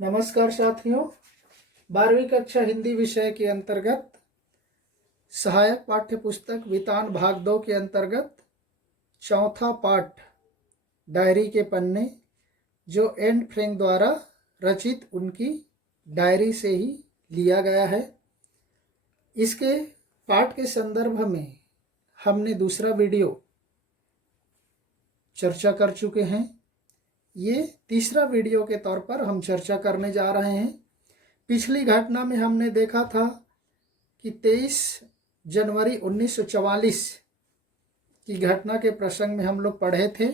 नमस्कार साथियों, 12वीं कक्षा हिंदी विषय के अंतर्गत सहायक पाठ्य पुस्तक वितान भाग 2 के अंतर्गत चौथा पाठ डायरी के पन्ने जो एन फ्रैंक द्वारा रचित उनकी डायरी से ही लिया गया है। इसके पाठ के संदर्भ में हमने दूसरा वीडियो चर्चा कर चुके हैं। ये तीसरा वीडियो के तौर पर हम चर्चा करने जा रहे हैं। पिछली घटना में हमने देखा था कि 23 जनवरी 1944 की घटना के प्रसंग में हम लोग पढ़े थे,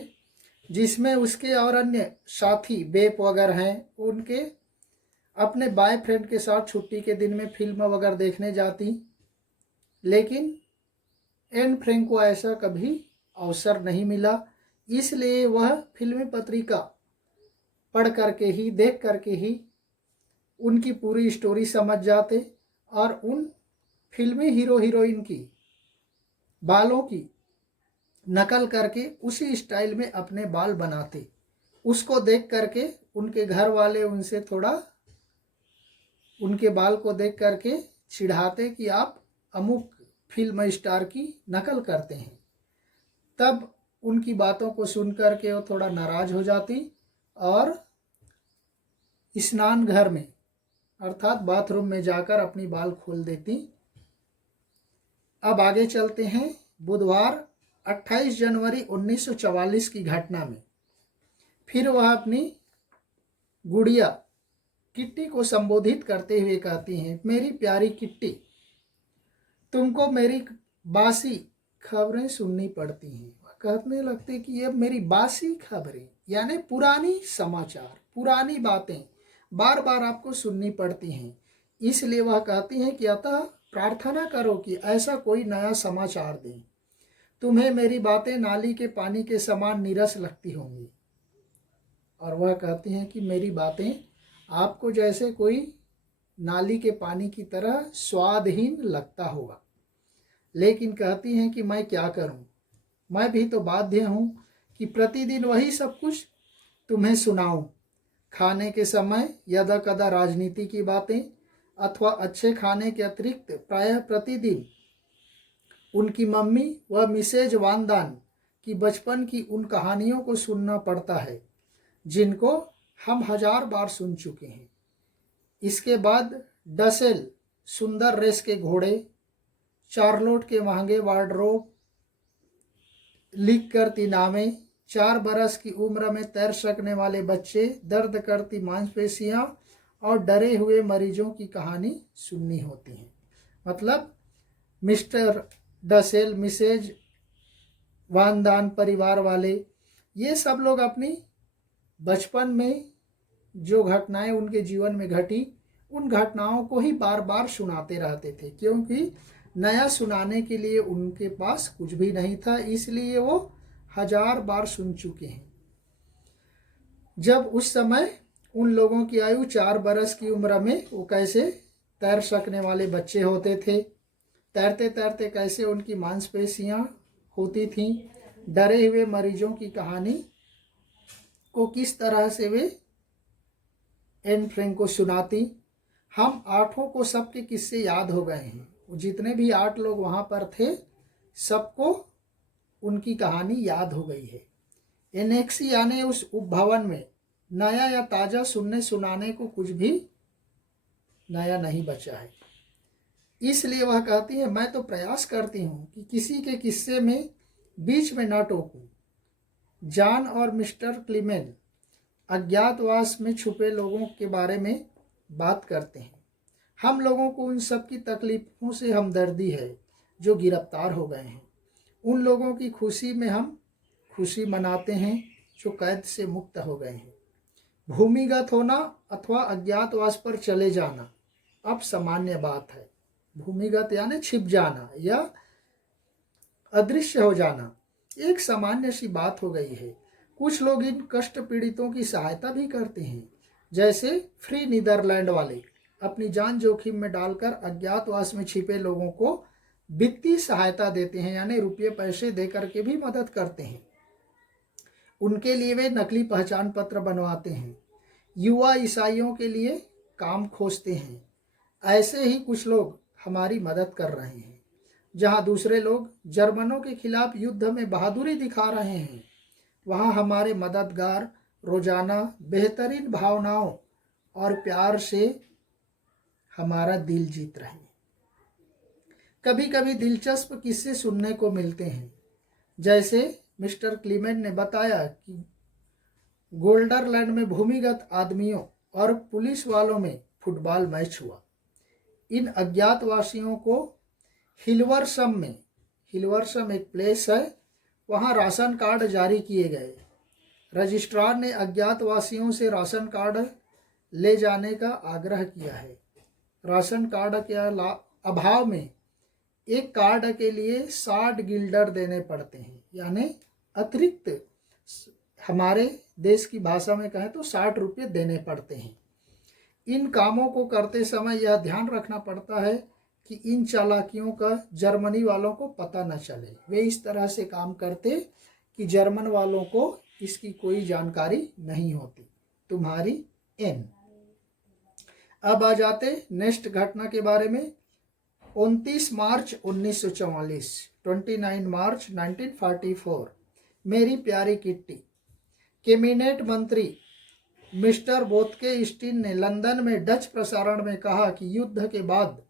जिसमें उसके और अन्य साथी बेप वगैरह हैं, उनके अपने बॉयफ्रेंड के साथ छुट्टी के दिन में फिल्म वगैरह देखने जाती, लेकिन एन फ्रैंक को ऐसा कभी अवसर नहीं मिला। इसलिए वह फिल्मी पत्रिका पढ़ करके ही, देख करके ही उनकी पूरी स्टोरी समझ जाते और उन फिल्मी हीरो हीरोइन की बालों की नकल करके उसी स्टाइल में अपने बाल बनाते। उसको देख करके उनके घर वाले उनसे थोड़ा उनके बाल को देख करके चिढ़ाते कि आप अमुक फिल्म स्टार की नकल करते हैं। तब उनकी बातों को सुन करके वो थोड़ा नाराज हो जाती और स्नान घर में अर्थात बाथरूम में जाकर अपनी बाल खोल देती। अब आगे चलते हैं। बुधवार 28 जनवरी 1944 की घटना में फिर वह अपनी गुड़िया किट्टी को संबोधित करते हुए कहती हैं, मेरी प्यारी किट्टी, तुमको मेरी बासी खबरें सुननी पड़ती हैं। कहने लगते कि ये मेरी बासी खबरें यानी पुरानी समाचार, पुरानी बातें बार बार आपको सुननी पड़ती हैं। इसलिए वह कहती हैं कि अतः प्रार्थना करो कि ऐसा कोई नया समाचार दें। तुम्हें मेरी बातें नाली के पानी के समान नीरस लगती होंगी। और वह कहती हैं कि मेरी बातें आपको जैसे कोई नाली के पानी की तरह स्वादहीन लगता होगा। लेकिन कहती हैं कि मैं क्या करूं, मैं भी तो बाध्य हूं कि प्रतिदिन वही सब कुछ तुम्हें सुनाऊं। खाने के समय यदा कदा राजनीति की बातें अथवा अच्छे खाने के अतिरिक्त प्रायः प्रतिदिन उनकी मम्मी व मिसेज वानदान की बचपन की उन कहानियों को सुनना पड़ता है जिनको हम 1000 बार सुन चुके हैं। इसके बाद डसेल सुंदर रेस के घोड़े, चार्लोट के महंगे वार्डरोब, लिख करती नावें, 4 बरस की उम्र में तैर सकने वाले बच्चे, दर्द करती मांसपेशियां और डरे हुए मरीजों की कहानी सुननी होती है। मतलब मिस्टर डसेल, मिसेज वानदान परिवार वाले, ये सब लोग अपनी बचपन में जो घटनाएं उनके जीवन में घटी, उन घटनाओं को ही बार बार सुनाते रहते थे, क्योंकि नया सुनाने के लिए उनके पास कुछ भी नहीं था। इसलिए वो 1000 बार सुन चुके हैं। जब उस समय उन लोगों की आयु 4 बरस की उम्र में वो कैसे तैर सकने वाले बच्चे होते थे, तैरते तैरते कैसे उनकी मांसपेशियां होती थीं, डरे हुए मरीजों की कहानी को किस तरह से वे एन फ्रैंक को सुनाती। हम 8 को सबके किस्से याद हो गए हैं। जितने भी 8 लोग वहाँ पर थे, सबको उनकी कहानी याद हो गई है। एनेक्सी यानी उस उपभवन में नया या ताज़ा सुनने सुनाने को कुछ भी नया नहीं बचा है। इसलिए वह कहती है, मैं तो प्रयास करती हूँ कि किसी के किस्से में बीच में न टोकूं। जॉन और मिस्टर क्लीमेन अज्ञातवास में छुपे लोगों के बारे में बात करते हैं। हम लोगों को उन सब की तकलीफों से हमदर्दी है जो गिरफ्तार हो गए हैं। उन लोगों की खुशी में हम खुशी मनाते हैं जो कैद से मुक्त हो गए हैं। भूमिगत होना अथवा अज्ञातवास पर चले जाना अब सामान्य बात है। भूमिगत यानी छिप जाना या अदृश्य हो जाना एक सामान्य सी बात हो गई है। कुछ लोग इन कष्ट पीड़ितों की सहायता भी करते हैं, जैसे फ्री नीदरलैंड वाले अपनी जान जोखिम में डालकर अज्ञातवास में छिपे लोगों को वित्तीय सहायता देते हैं, यानी रुपये पैसे देकर के भी मदद करते हैं। उनके लिए वे नकली पहचान पत्र बनवाते हैं। युवा ईसाइयों के लिए काम खोजते हैं। ऐसे ही कुछ लोग हमारी मदद कर रहे हैं। जहां दूसरे लोग जर्मनों के खिलाफ युद्ध में बहादुरी दिखा रहे हैं, वहां हमारे मददगार रोजाना बेहतरीन भावनाओं और प्यार से हमारा दिल जीत रहे हैं। कभी कभी दिलचस्प किस्से सुनने को मिलते हैं, जैसे मिस्टर क्लीमेंट ने बताया कि गोल्डरलैंड में भूमिगत आदमियों और पुलिस वालों में फुटबॉल मैच हुआ। इन अज्ञातवासियों को हिलवर्सम एक प्लेस है, वहाँ राशन कार्ड जारी किए गए। रजिस्ट्रार ने अज्ञातवासियों से राशन कार्ड ले जाने का आग्रह किया है। राशन कार्ड के अभाव में एक कार्ड के लिए 60 गिल्डर देने पड़ते हैं, यानी अतिरिक्त हमारे देश की भाषा में कहें तो 60 रुपये देने पड़ते हैं। इन कामों को करते समय यह ध्यान रखना पड़ता है कि इन चालाकियों का जर्मनी वालों को पता न चले। वे इस तरह से काम करते कि जर्मन वालों को इसकी कोई जानकारी नहीं होती। तुम्हारी एन। अब आ जाते नेक्स्ट घटना के बारे में। 29 मार्च 1944, 29 मार्च 1944, मेरी प्यारी किट्टी। कैबिनेट मंत्री मिस्टर बोथके स्टीन ने लंदन में डच प्रसारण में कहा कि युद्ध के बाद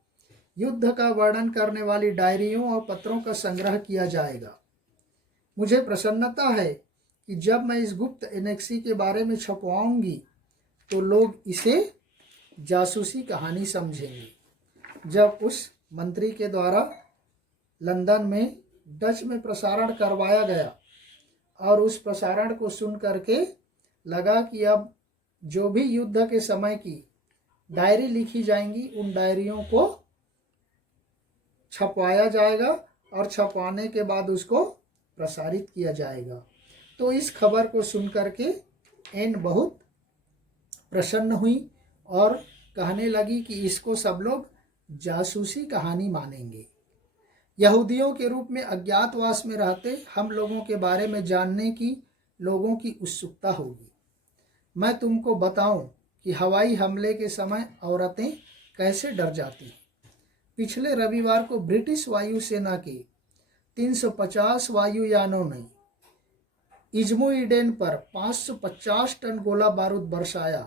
युद्ध का वर्णन करने वाली डायरियों और पत्रों का संग्रह किया जाएगा। मुझे प्रसन्नता है कि जब मैं इस गुप्त एनेक्सी के बारे में छपवाऊंगी तो लोग इसे जासूसी कहानी समझेंगे। जब उस मंत्री के द्वारा लंदन में डच में प्रसारण करवाया गया और उस प्रसारण को सुन करके लगा कि अब जो भी युद्ध के समय की डायरी लिखी जाएंगी उन डायरियों को छपवाया जाएगा और छपवाने के बाद उसको प्रसारित किया जाएगा। तो इस खबर को सुन करके एन बहुत प्रसन्न हुई और कहने लगी कि इसको सब लोग जासूसी कहानी मानेंगे। यहूदियों के रूप में अज्ञातवास में रहते हम लोगों के बारे में जानने की लोगों की उत्सुकता होगी। मैं तुमको बताऊं कि हवाई हमले के समय औरतें कैसे डर जाती हैं। पिछले रविवार को ब्रिटिश वायुसेना के 350 वायुयानों ने इज्मो ईडेन पर 550 टन गोला बारूद बरसाया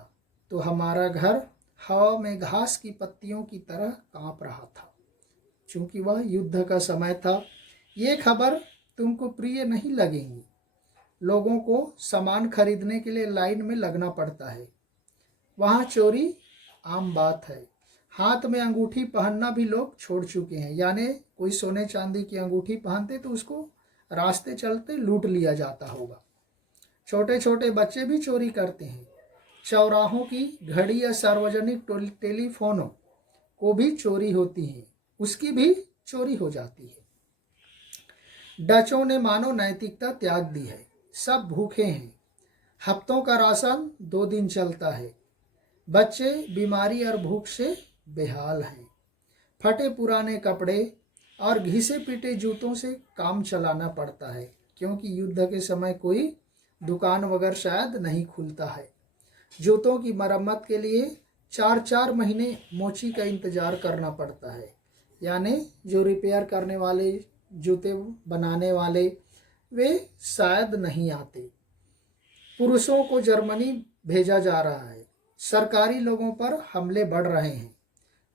तो हमारा घर हवा में घास की पत्तियों की तरह कांप रहा था, क्योंकि वह युद्ध का समय था। ये खबर तुमको प्रिय नहीं लगेंगी। लोगों को सामान खरीदने के लिए लाइन में लगना पड़ता है। वहाँ चोरी आम बात है। हाथ में अंगूठी पहनना भी लोग छोड़ चुके हैं, यानी कोई सोने चांदी की अंगूठी पहनते तो उसको रास्ते चलते लूट लिया जाता होगा। छोटे छोटे बच्चे भी चोरी करते हैं। चौराहों की घड़ी या सार्वजनिक टेलीफोनों को भी चोरी होती है, उसकी भी चोरी हो जाती है। डचों ने मानो नैतिकता त्याग दी है। सब भूखे हैं। हफ्तों का राशन 2 दिन चलता है। बच्चे बीमारी और भूख से बेहाल हैं। फटे पुराने कपड़े और घिसे पीटे जूतों से काम चलाना पड़ता है, क्योंकि युद्ध के समय कोई दुकान वगैरह शायद नहीं खुलता है। जूतों की मरम्मत के लिए 4-4 महीने मोची का इंतजार करना पड़ता है, यानी जो रिपेयर करने वाले, जूते बनाने वाले, वे शायद नहीं आते। पुरुषों को जर्मनी भेजा जा रहा है। सरकारी लोगों पर हमले बढ़ रहे हैं।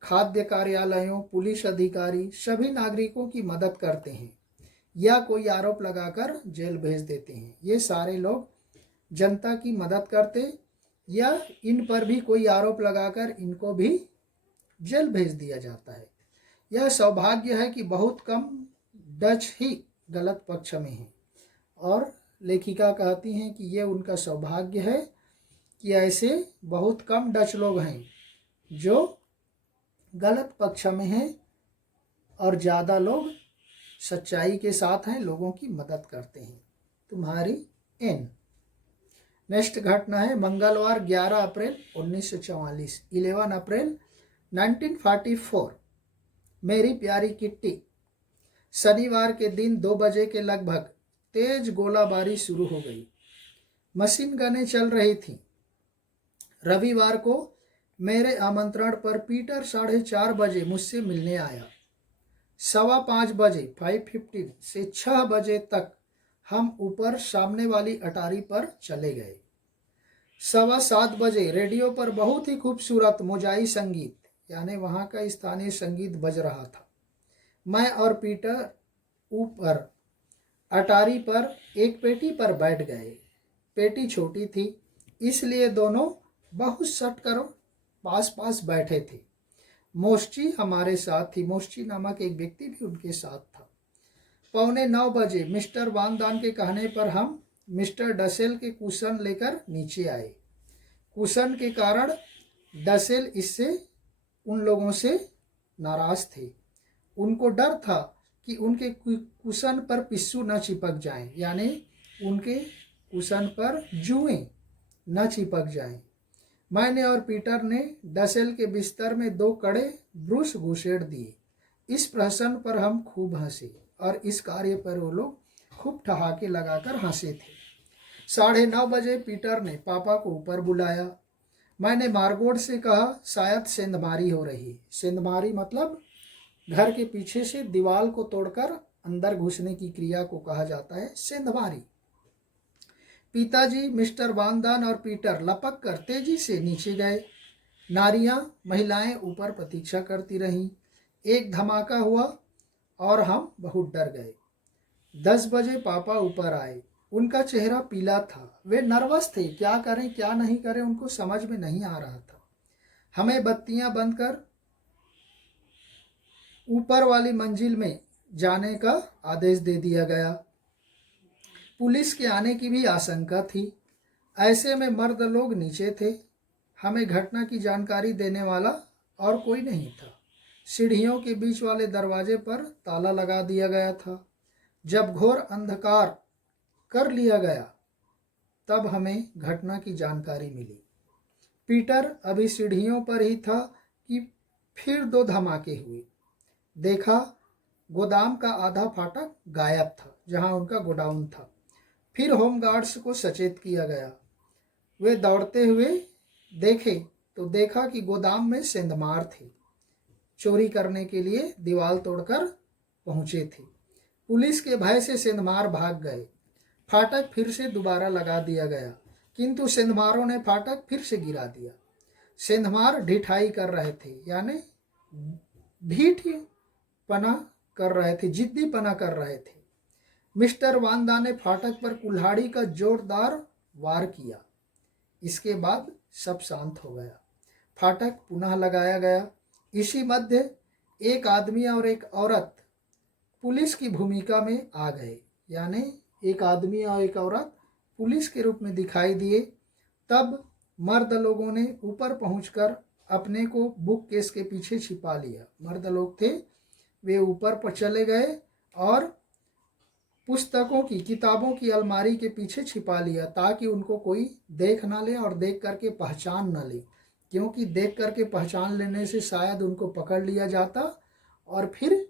खाद्य कार्यालयों, पुलिस अधिकारी सभी नागरिकों की मदद करते हैं या कोई आरोप लगाकर जेल भेज देते हैं। ये सारे लोग जनता की मदद करते या इन पर भी कोई आरोप लगाकर इनको भी जेल भेज दिया जाता है। यह सौभाग्य है कि बहुत कम डच ही गलत पक्ष में हैं, और लेखिका कहती हैं कि ये उनका सौभाग्य है कि ऐसे बहुत कम डच लोग हैं जो गलत पक्ष में हैं और ज़्यादा लोग सच्चाई के साथ हैं, लोगों की मदद करते हैं। तुम्हारी एन। नेक्स्ट घटना है मंगलवार 11 अप्रैल 1944, 11 अप्रैल 1944, मेरी प्यारी किट्टी। शनिवार के दिन 2 बजे के लगभग तेज गोलाबारी शुरू हो गई। मशीन गनें चल रही थी। रविवार को मेरे आमंत्रण पर पीटर 4:30 बजे मुझसे मिलने आया। 5:15 बजे 5:15 से 6 बजे तक हम ऊपर सामने वाली अटारी पर चले गए। 7:15 बजे रेडियो पर बहुत ही खूबसूरत मोजाई संगीत यानी वहाँ का स्थानीय संगीत बज रहा था। मैं और पीटर ऊपर अटारी पर एक पेटी पर बैठ गए। पेटी छोटी थी, इसलिए दोनों बहुत सट कर पास पास बैठे थे। मोस्ची हमारे साथ थी। मोस्ची नामक एक व्यक्ति भी उनके साथ था। 8:45 बजे मिस्टर वानदान के कहने पर हम मिस्टर डसेल के कुशन लेकर नीचे आए। कुशन के कारण डसेल इससे उन लोगों से नाराज थे। उनको डर था कि उनके कुशन पर पिस्सू न चिपक जाएं, यानी उनके कुशन पर जुएं न चिपक जाएं। मैंने और पीटर ने डसेल के बिस्तर में 2 कड़े ब्रूस घुसेड़ दिए। इस प्रहसन पर हम खूब हंसे और इस कार्य पर वो लोग खूब ठहाके लगाकर हंसे थे। 9:30 बजे पीटर ने पापा को ऊपर बुलाया। मैंने मार्गोट से कहा शायद सेंधमारी हो रही। सेंधमारी मतलब घर के पीछे से दीवार को तोड़कर अंदर घुसने की क्रिया को कहा जाता है सेंधमारी। पिताजी, मिस्टर वानदान और पीटर लपक कर तेजी से नीचे गए। नारियां, महिलाएं ऊपर प्रतीक्षा करती रहीं। एक धमाका हुआ और हम बहुत डर गए। 10 बजे पापा ऊपर आए। उनका चेहरा पीला था। वे नर्वस थे। क्या करें क्या नहीं करें उनको समझ में नहीं आ रहा था। हमें बत्तियां बंद कर ऊपर वाली मंजिल में जाने का आदेश दे दिया गया। पुलिस के आने की भी आशंका थी। ऐसे में मर्द लोग नीचे थे। हमें घटना की जानकारी देने वाला और कोई नहीं था। सीढ़ियों के बीच वाले दरवाजे पर ताला लगा दिया गया था। जब घोर अंधकार कर लिया गया तब हमें घटना की जानकारी मिली। पीटर अभी सीढ़ियों पर ही था कि फिर 2 धमाके हुए। देखा गोदाम का आधा फाटक गायब था, जहां उनका गोडाउन था। फिर होमगार्ड्स को सचेत किया गया। वे दौड़ते हुए देखे तो देखा कि गोदाम में सेंधमार थे। चोरी करने के लिए दीवार तोड़कर पहुंचे थे। पुलिस के भय से सेंधमार भाग गए। फाटक फिर से दोबारा लगा दिया गया, किंतु सेंधमारों ने फाटक फिर से गिरा दिया। सेंधमार ढिठाई कर रहे थे, यानी ढीठ पना कर रहे थे, जिद्दी पना कर रहे थे। मिस्टर वानदा ने फाटक पर कुल्हाड़ी का जोरदार वार किया। इसके बाद सब शांत हो गया। फाटक पुनः लगाया गया। इसी मध्य एक आदमी और एक औरत पुलिस की भूमिका में आ गए, यानी एक आदमी और एक औरत पुलिस के रूप में दिखाई दिए। तब मर्द लोगों ने ऊपर पहुंचकर अपने को बुक केस के पीछे छिपा लिया। मर्द लोग थे, वे ऊपर पर चले गए और पुस्तकों की, किताबों की अलमारी के पीछे छिपा लिया ताकि उनको कोई देख ना ले और देख करके पहचान ना ले, क्योंकि देख करके पहचान लेने से शायद उनको पकड़ लिया जाता और फिर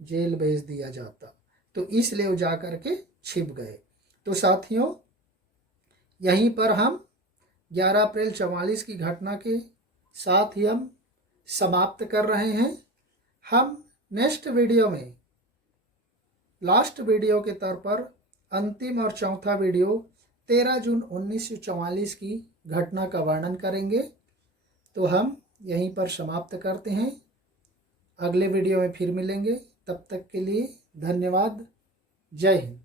जेल भेज दिया जाता। तो इसलिए वो जा करके छिप गए। तो साथियों, यहीं पर हम 11 अप्रैल 44 की घटना के साथ ही हम समाप्त कर रहे हैं। हम नेक्स्ट वीडियो में, लास्ट वीडियो के तौर पर अंतिम और चौथा वीडियो 13 जून 1944 की घटना का वर्णन करेंगे। तो हम यहीं पर समाप्त करते हैं। अगले वीडियो में फिर मिलेंगे। तब तक के लिए धन्यवाद। जय हिंद।